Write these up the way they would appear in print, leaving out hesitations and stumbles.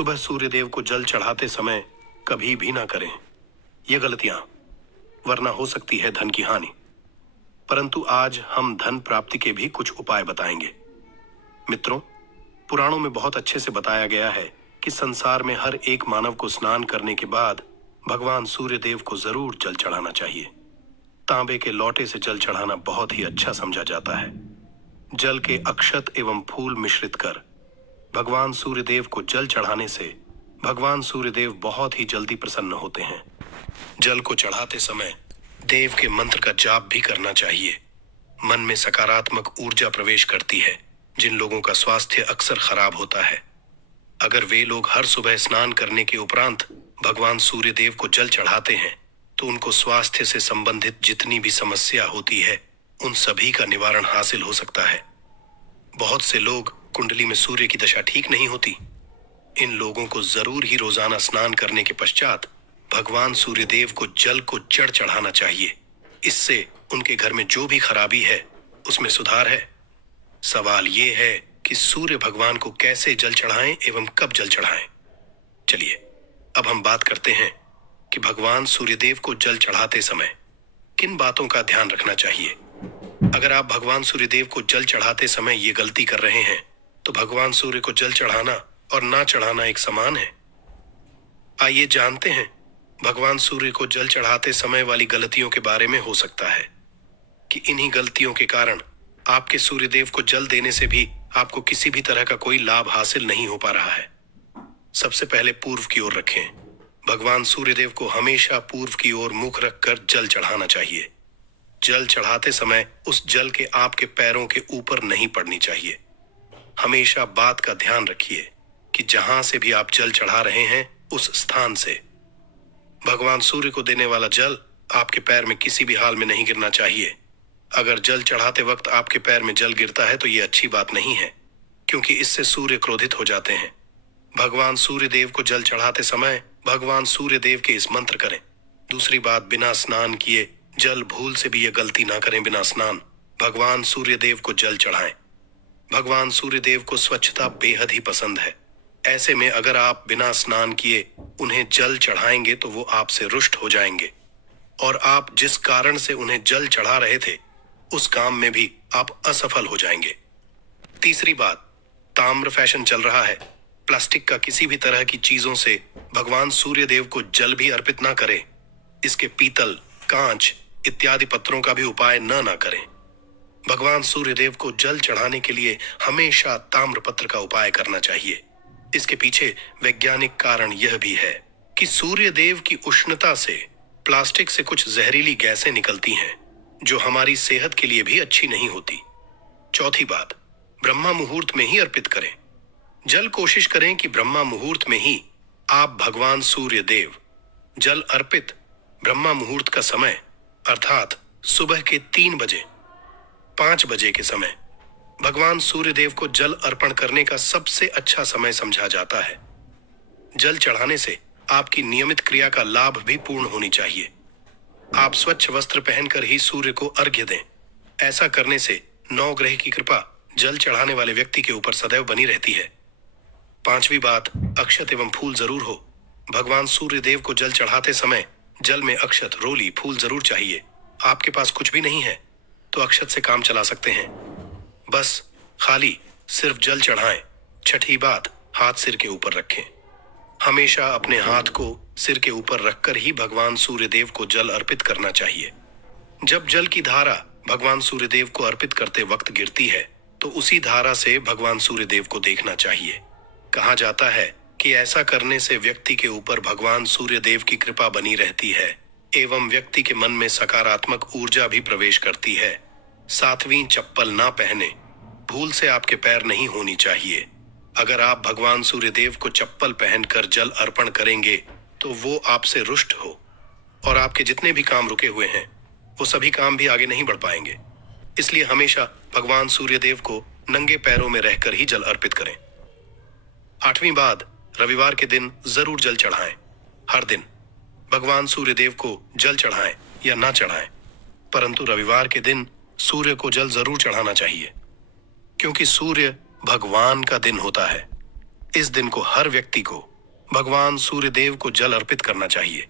सुबह सूर्यदेव को जल चढ़ाते समय कभी भी ना करें ये गलतियां, वरना हो सकती है धन की हानि। परंतु आज हम धन प्राप्ति के भी कुछ उपाय बताएंगे। मित्रों, पुराणों में बहुत अच्छे से बताया गया है कि संसार में हर एक मानव को स्नान करने के बाद भगवान सूर्यदेव को जरूर जल चढ़ाना चाहिए। तांबे के लोटे से जल चढ़ाना बहुत ही अच्छा समझा जाता है। जल के अक्षत एवं फूल मिश्रित कर भगवान सूर्यदेव को जल चढ़ाने से भगवान सूर्यदेव बहुत ही जल्दी प्रसन्न होते हैं। जल को चढ़ाते समय देव के मंत्र का जाप भी करना चाहिए। मन में सकारात्मक ऊर्जा प्रवेश करती है। जिन लोगों का स्वास्थ्य अक्सर खराब होता है, अगर वे लोग हर सुबह स्नान करने के उपरांत भगवान सूर्यदेव को जल चढ़ाते हैं तो उनको स्वास्थ्य से संबंधित जितनी भी समस्या होती है उन सभी का निवारण हासिल हो सकता है। बहुत से लोग कुंडली में सूर्य की दशा ठीक नहीं होती। इन लोगों को जरूर ही रोजाना स्नान करने के पश्चात भगवान सूर्यदेव को जल को जड़ चढ़ाना चाहिए। इससे उनके घर में जो भी खराबी है उसमें सुधार है। सवाल ये है कि सूर्य भगवान को कैसे जल चढ़ाएं एवं कब जल चढ़ाएं। चलिए अब हम बात करते हैं कि भगवान सूर्यदेव को जल चढ़ाते समय किन बातों का ध्यान रखना चाहिए। अगर आप भगवान सूर्यदेव को जल चढ़ाते समय ये गलती कर रहे हैं तो भगवान सूर्य को जल चढ़ाना और ना चढ़ाना एक समान है। आइए जानते हैं भगवान सूर्य को जल चढ़ाते समय वाली गलतियों के बारे में। हो सकता है कि इन्हीं गलतियों के कारण आपके सूर्यदेव को जल देने से भी आपको किसी भी तरह का कोई लाभ हासिल नहीं हो पा रहा है। सबसे पहले पूर्व की ओर रखें। भगवान सूर्यदेव को हमेशा पूर्व की ओर मुख रखकर जल चढ़ाना चाहिए। जल चढ़ाते समय उस जल के आपके पैरों के ऊपर नहीं पड़नी चाहिए। हमेशा बात का ध्यान रखिए कि जहां से भी आप जल चढ़ा रहे हैं उस स्थान से भगवान सूर्य को देने वाला जल आपके पैर में किसी भी हाल में नहीं गिरना चाहिए। अगर जल चढ़ाते वक्त आपके पैर में जल गिरता है तो ये अच्छी बात नहीं है, क्योंकि इससे सूर्य क्रोधित हो जाते हैं। भगवान सूर्यदेव को जल चढ़ाते समय भगवान सूर्यदेव के इस मंत्र करें। दूसरी बात, बिना स्नान किए जल भूल से भी ये गलती ना करें। बिना स्नान भगवान सूर्यदेव को जल चढ़ाएं। भगवान सूर्यदेव को स्वच्छता बेहद ही पसंद है। ऐसे में अगर आप बिना स्नान किए उन्हें जल चढ़ाएंगे तो वो आपसे रुष्ट हो जाएंगे और आप जिस कारण से उन्हें जल चढ़ा रहे थे उस काम में भी आप असफल हो जाएंगे। तीसरी बात, ताम्र फैशन चल रहा है। प्लास्टिक का किसी भी तरह की चीजों से भगवान सूर्यदेव को जल भी अर्पित ना करें। इसके पीतल, कांच इत्यादि पत्रों का भी उपाय न करें। भगवान सूर्यदेव को जल चढ़ाने के लिए हमेशा ताम्र पत्र का उपाय करना चाहिए। इसके पीछे वैज्ञानिक कारण यह भी है कि सूर्यदेव की उष्णता से प्लास्टिक से कुछ जहरीली गैसें निकलती हैं जो हमारी सेहत के लिए भी अच्छी नहीं होती। चौथी बात, ब्रह्मा मुहूर्त में ही अर्पित करें। जल कोशिश करें कि ब्रह्मा मुहूर्त में ही आप भगवान सूर्यदेव जल अर्पित ब्रह्मा मुहूर्त का समय अर्थात सुबह के 3 बजे 5 बजे के समय भगवान सूर्यदेव को जल अर्पण करने का सबसे अच्छा समय समझा जाता है। जल चढ़ाने से आपकी नियमित क्रिया का लाभ भी पूर्ण होनी चाहिए। आप स्वच्छ वस्त्र पहनकर ही सूर्य को अर्घ्य दें। ऐसा करने से 9 ग्रह की कृपा जल चढ़ाने वाले व्यक्ति के ऊपर सदैव बनी रहती है। पांचवी बात, अक्षत एवं फूल जरूर हो। भगवान सूर्यदेव को जल चढ़ाते समय जल में अक्षत, रोली, फूल जरूर चाहिए। आपके पास कुछ भी नहीं है तो अक्षत से काम चला सकते हैं। बस खाली सिर्फ जल चढ़ाएं। छठी बात, हाथ सिर के ऊपर रखें। हमेशा अपने हाथ को सिर के ऊपर रखकर ही भगवान सूर्यदेव को जल अर्पित करना चाहिए। जब जल की धारा भगवान सूर्यदेव को अर्पित करते वक्त गिरती है तो उसी धारा से भगवान सूर्यदेव को देखना चाहिए। कहा जाता है कि ऐसा करने से व्यक्ति के ऊपर भगवान सूर्यदेव की कृपा बनी रहती है एवं व्यक्ति के मन में सकारात्मक ऊर्जा भी प्रवेश करती है। 7वीं, चप्पल ना पहने। भूल से आपके पैर नहीं होनी चाहिए। अगर आप भगवान सूर्यदेव को चप्पल पहनकर जल अर्पण करेंगे तो वो आपसे रुष्ट हो और आपके जितने भी काम रुके हुए हैं वो सभी काम भी आगे नहीं बढ़ पाएंगे। इसलिए हमेशा भगवान सूर्यदेव को नंगे पैरों में रहकर ही जल अर्पित करें। 8वीं बात, रविवार के दिन जरूर जल चढ़ाएं। हर दिन भगवान सूर्यदेव को जल चढ़ाएं या ना चढ़ाएं, परंतु रविवार के दिन सूर्य को जल जरूर चढ़ाना चाहिए, क्योंकि सूर्य भगवान का दिन होता है। इस दिन को हर व्यक्ति को भगवान सूर्यदेव को जल अर्पित करना चाहिए।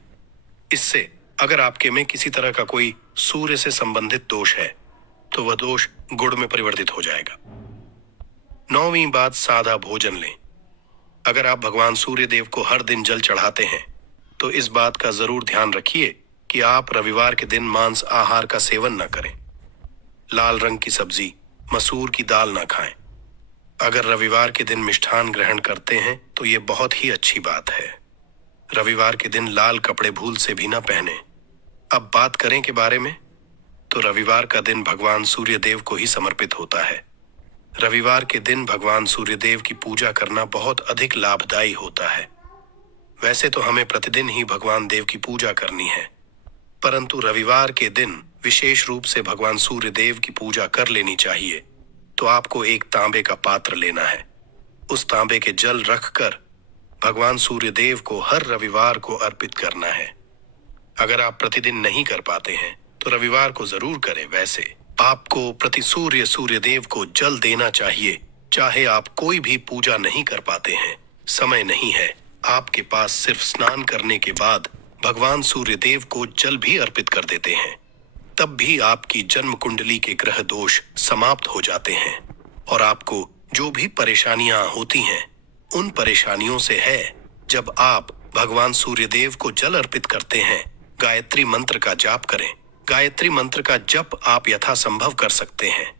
इससे अगर आपके में किसी तरह का कोई सूर्य से संबंधित दोष है तो वह दोष गुण में परिवर्तित हो जाएगा। 9वीं बात, सादा भोजन लें। अगर आप भगवान सूर्यदेव को हर दिन जल चढ़ाते हैं तो इस बात का जरूर ध्यान रखिए कि आप रविवार के दिन मांस आहार का सेवन न करें। लाल रंग की सब्जी, मसूर की दाल ना खाएं। अगर रविवार के दिन मिष्ठान ग्रहण करते हैं तो ये बहुत ही अच्छी बात है। रविवार के दिन लाल कपड़े भूल से भी ना पहने। अब बात करें के बारे में, तो रविवार का दिन भगवान सूर्यदेव को ही समर्पित होता है। रविवार के दिन भगवान सूर्यदेव की पूजा करना बहुत अधिक लाभदायी होता है। वैसे तो हमें प्रतिदिन ही भगवान देव की पूजा करनी है, परंतु रविवार के दिन विशेष रूप से भगवान सूर्यदेव की पूजा कर लेनी चाहिए। तो आपको एक तांबे का पात्र लेना है। उस तांबे के जल रखकर भगवान सूर्यदेव को हर रविवार को अर्पित करना है। अगर आप प्रतिदिन नहीं कर पाते हैं तो रविवार को जरूर करें। वैसे आपको प्रति सूर्यदेव को जल देना चाहिए, चाहे आप कोई भी पूजा नहीं कर पाते हैं, समय नहीं है, आपके पास सिर्फ स्नान करने के बाद भगवान सूर्यदेव को जल भी अर्पित कर देते हैं, तब भी आपकी जन्म कुंडली के ग्रह दोष समाप्त हो जाते हैं और आपको जो भी परेशानियां होती हैं उन परेशानियों से है। जब आप भगवान सूर्यदेव को जल अर्पित करते हैं, गायत्री मंत्र का जाप करें। गायत्री मंत्र का जप आप यथासंभव कर सकते हैं।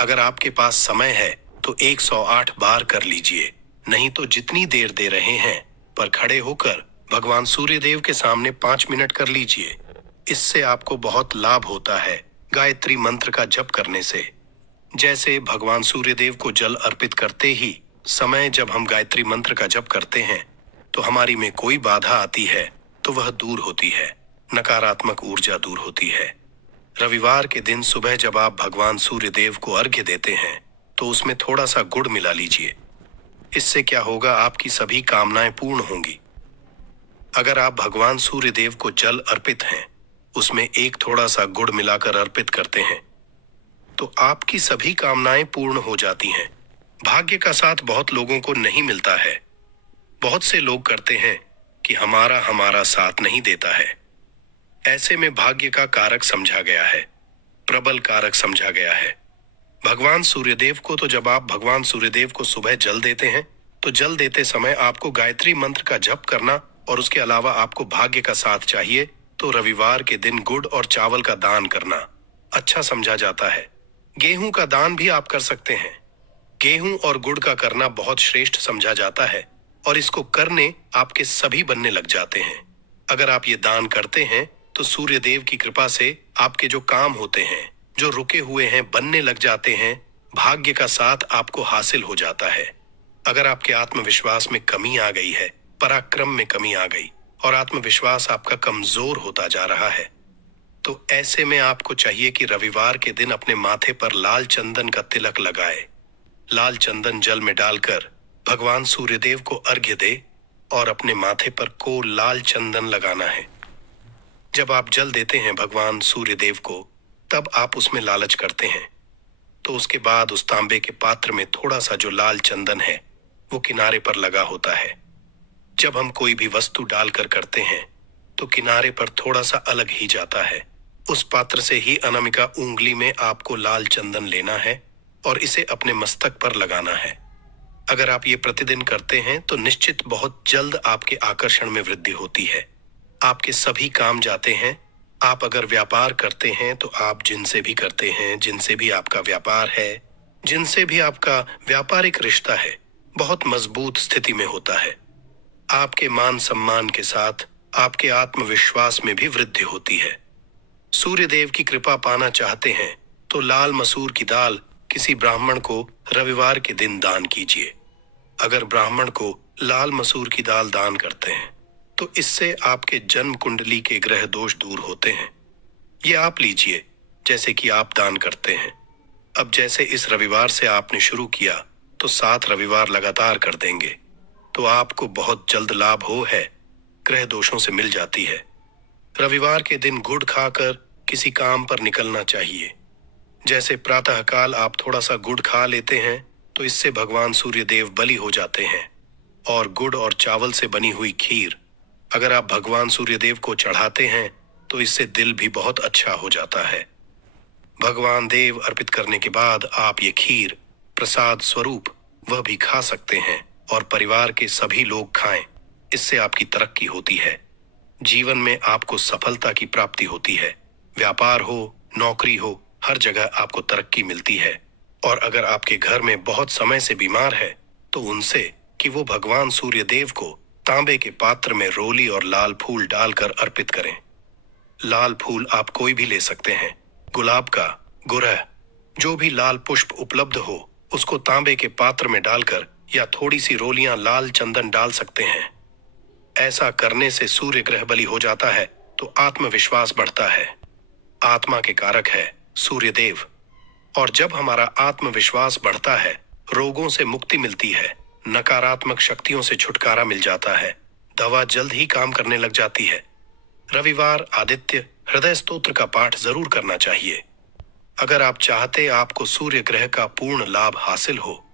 अगर आपके पास समय है तो 108 बार कर लीजिए, नहीं तो जितनी देर दे रहे हैं पर खड़े होकर भगवान सूर्यदेव के सामने 5 मिनट कर लीजिए। इससे आपको बहुत लाभ होता है गायत्री मंत्र का जप करने से। जैसे भगवान सूर्यदेव को जल अर्पित करते ही समय जब हम गायत्री मंत्र का जप करते हैं तो हमारी में कोई बाधा आती है तो वह दूर होती है, नकारात्मक ऊर्जा दूर होती है। रविवार के दिन सुबह जब आप भगवान सूर्यदेव को अर्घ्य देते हैं तो उसमें थोड़ा सा गुड़ मिला लीजिए। इससे क्या होगा, आपकी सभी कामनाएं पूर्ण होंगी। अगर आप भगवान सूर्यदेव को जल अर्पित हैं, उसमें एक थोड़ा सा गुड़ मिलाकर अर्पित करते हैं तो आपकी सभी कामनाएं पूर्ण हो जाती हैं। भाग्य का साथ बहुत लोगों को नहीं मिलता है। बहुत से लोग करते हैं कि हमारा साथ नहीं देता है। ऐसे में भाग्य का कारक समझा गया है, प्रबल कारक समझा गया है भगवान सूर्यदेव को। तो जब आप भगवान सूर्यदेव को सुबह जल देते हैं तो जल देते समय आपको गायत्री मंत्र का जप करना और उसके अलावा आपको भाग्य का साथ चाहिए तो रविवार के दिन गुड़ और चावल का दान करना अच्छा समझा जाता है। गेहूं का दान भी आप कर सकते हैं। गेहूं और गुड़ का करना बहुत श्रेष्ठ समझा जाता है और इसको करने आपके सभी बनने लग जाते हैं। अगर आप ये दान करते हैं तो सूर्यदेव की कृपा से आपके जो काम होते हैं, जो रुके हुए हैं, बनने लग जाते हैं। भाग्य का साथ आपको हासिल हो जाता है। अगर आपके आत्मविश्वास में कमी आ गई है, पराक्रम में कमी आ गई और आत्मविश्वास आपका कमजोर होता जा रहा है, तो ऐसे में आपको चाहिए कि रविवार के दिन अपने माथे पर लाल चंदन का तिलक लगाए। लाल चंदन जल में डालकर भगवान सूर्यदेव को अर्घ्य दे और अपने माथे पर को लाल चंदन लगाना है। जब आप जल देते हैं भगवान सूर्यदेव को, तब आप उसमें लालच करते हैं तो उसके बाद उस तांबे के पात्र में थोड़ा सा जो लाल चंदन है वो किनारे पर लगा होता है। जब हम कोई भी वस्तु डालकर करते हैं तो किनारे पर थोड़ा सा अलग ही जाता है। उस पात्र से ही अनामिका उंगली में आपको लाल चंदन लेना है और इसे अपने मस्तक पर लगाना है। अगर आप ये प्रतिदिन करते हैं तो निश्चित बहुत जल्द आपके आकर्षण में वृद्धि होती है। आपके सभी काम जाते हैं। आप अगर व्यापार करते हैं तो आप जिनसे भी करते हैं, जिनसे भी आपका व्यापार है, जिनसे भी आपका व्यापारिक रिश्ता है, बहुत मजबूत स्थिति में होता है। आपके मान सम्मान के साथ आपके आत्मविश्वास में भी वृद्धि होती है। सूर्यदेव की कृपा पाना चाहते हैं तो लाल मसूर की दाल किसी ब्राह्मण को रविवार के दिन दान कीजिए। अगर ब्राह्मण को लाल मसूर की दाल दान करते हैं तो इससे आपके जन्म कुंडली के ग्रह दोष दूर होते हैं। ये आप लीजिए जैसे कि आप दान करते हैं। अब जैसे इस रविवार से आपने शुरू किया तो 7 रविवार लगातार कर देंगे तो आपको बहुत जल्द लाभ हो है, ग्रह दोषों से मिल जाती है। रविवार के दिन गुड़ खाकर किसी काम पर निकलना चाहिए। जैसे प्रातःकाल आप थोड़ा सा गुड़ खा लेते हैं तो इससे भगवान सूर्यदेव बलि हो जाते हैं। और गुड़ और चावल से बनी हुई खीर अगर आप भगवान सूर्यदेव को चढ़ाते हैं तो इससे दिल भी बहुत अच्छा हो जाता है। भगवान देव अर्पित करने के बाद आप ये खीर प्रसाद स्वरूप वह भी खा सकते हैं और परिवार के सभी लोग खाएं। इससे आपकी तरक्की होती है, जीवन में आपको सफलता की प्राप्ति होती है। व्यापार हो, नौकरी हो, हर जगह आपको तरक्की मिलती है। और अगर आपके घर में बहुत समय से बीमार है तो उनसे कि वो भगवान सूर्यदेव को तांबे के पात्र में रोली और लाल फूल डालकर अर्पित करें। लाल फूल आप कोई भी ले सकते हैं, गुलाब का, गुरह, जो भी लाल पुष्प उपलब्ध हो उसको तांबे के पात्र में डालकर या थोड़ी सी रोलियां लाल चंदन डाल सकते हैं। ऐसा करने से सूर्य ग्रह बलि हो जाता है तो आत्मविश्वास बढ़ता है। आत्मा के कारक है सूर्यदेव, और जब हमारा आत्मविश्वास बढ़ता है रोगों से मुक्ति मिलती है, नकारात्मक शक्तियों से छुटकारा मिल जाता है, दवा जल्द ही काम करने लग जाती है। रविवार आदित्य हृदय स्तोत्र का पाठ जरूर करना चाहिए। अगर आप चाहते आपको सूर्य ग्रह का पूर्ण लाभ हासिल हो,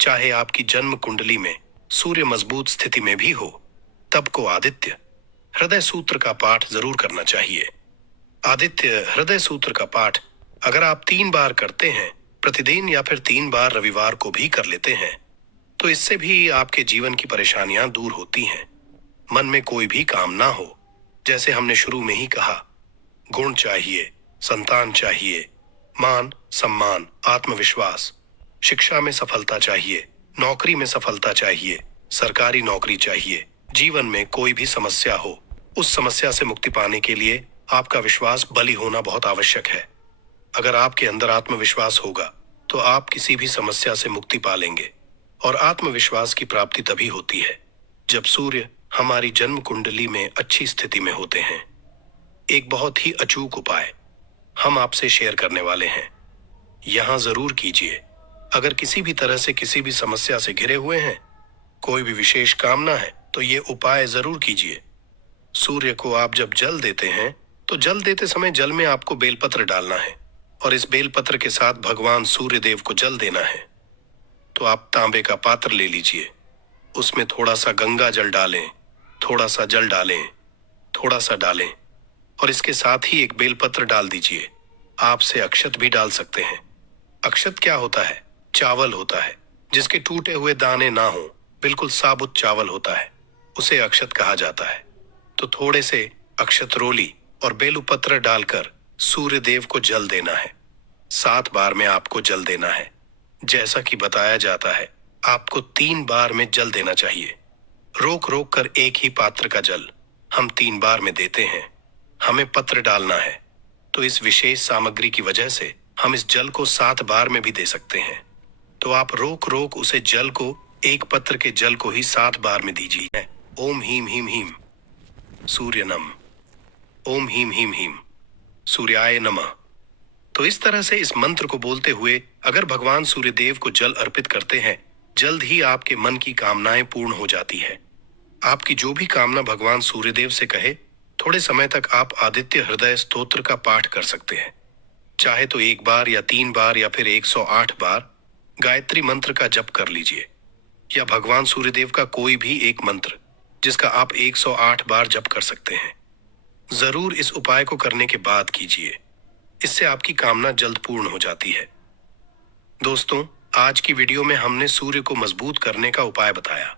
चाहे आपकी जन्म कुंडली में सूर्य मजबूत स्थिति में भी हो, तब को आदित्य हृदय सूत्र का पाठ जरूर करना चाहिए। आदित्य हृदय सूत्र का पाठ अगर आप 3 बार करते हैं प्रतिदिन या फिर 3 बार रविवार को भी कर लेते हैं तो इससे भी आपके जीवन की परेशानियां दूर होती हैं। मन में कोई भी काम ना हो, जैसे हमने शुरू में ही कहा, गुण चाहिए, संतान चाहिए, मान सम्मान, आत्मविश्वास, शिक्षा में सफलता चाहिए, नौकरी में सफलता चाहिए, सरकारी नौकरी चाहिए, जीवन में कोई भी समस्या हो, उस समस्या से मुक्ति पाने के लिए आपका विश्वास बली होना बहुत आवश्यक है। अगर आपके अंदर आत्मविश्वास होगा तो आप किसी भी समस्या से मुक्ति पा लेंगे। और आत्मविश्वास की प्राप्ति तभी होती है जब सूर्य हमारी जन्म कुंडली में अच्छी स्थिति में होते हैं। एक बहुत ही अचूक उपाय हम आपसे शेयर करने वाले हैं, यहां जरूर कीजिए। अगर किसी भी तरह से किसी भी समस्या से घिरे हुए हैं, कोई भी विशेष कामना है, तो ये उपाय जरूर कीजिए। सूर्य को आप जब जल देते हैं तो जल देते समय जल में आपको बेलपत्र डालना है और इस बेलपत्र के साथ भगवान सूर्यदेव को जल देना है। तो आप तांबे का पात्र ले लीजिए, उसमें थोड़ा सा गंगा जल डालें, थोड़ा सा जल डालें, थोड़ा सा डालें और इसके साथ ही एक बेलपत्र डाल दीजिए। आप से अक्षत भी डाल सकते हैं। अक्षत क्या होता है? चावल होता है जिसके टूटे हुए दाने ना हो, बिल्कुल साबुत चावल होता है, उसे अक्षत कहा जाता है। तो थोड़े से अक्षत रोली और बेलपत्र डालकर सूर्य देव को जल देना है। 7 बार में आपको जल देना है। जैसा कि बताया जाता है आपको 3 बार में जल देना चाहिए। रोक रोक कर एक ही पात्र का जल हम 3 बार में देते हैं। हमें पत्र डालना है, तो इस विशेष सामग्री की वजह से हम इस जल को 7 बार में भी दे सकते हैं। तो आप रोक रोक उसे जल को, एक पत्र के जल को ही 7 बार में दीजिए। ओम हीम हीम हीम सूर्य नम, ओम हीम हीम हीम सूर्याय नमः। तो इस तरह से इस मंत्र को बोलते हुए अगर भगवान सूर्यदेव को जल अर्पित करते हैं, जल्द ही आपके मन की कामनाएं पूर्ण हो जाती है। आपकी जो भी कामना भगवान सूर्यदेव से कहे, थोड़े समय तक आप आदित्य हृदय स्तोत्र का पाठ कर सकते हैं। चाहे तो 1 बार या 3 बार या फिर 108 बार गायत्री मंत्र का जप कर लीजिए, या भगवान सूर्यदेव का कोई भी एक मंत्र जिसका आप 108 बार जप कर सकते हैं। जरूर इस उपाय को करने के बाद कीजिए, इससे आपकी कामना जल्द पूर्ण हो जाती है। दोस्तों, आज की वीडियो में हमने सूर्य को मजबूत करने का उपाय बताया।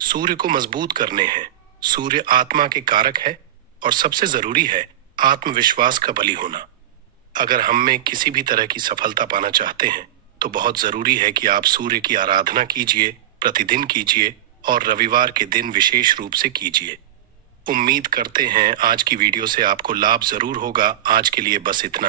सूर्य को मजबूत करने हैं, सूर्य आत्मा के कारक है और सबसे जरूरी है आत्मविश्वास का बली होना। अगर हम में किसी भी तरह की सफलता पाना चाहते हैं तो बहुत जरूरी है कि आप सूर्य की आराधना कीजिए, प्रतिदिन कीजिए और रविवार के दिन विशेष रूप से कीजिए। उम्मीद करते हैं आज की वीडियो से आपको लाभ जरूर होगा। आज के लिए बस इतना ही।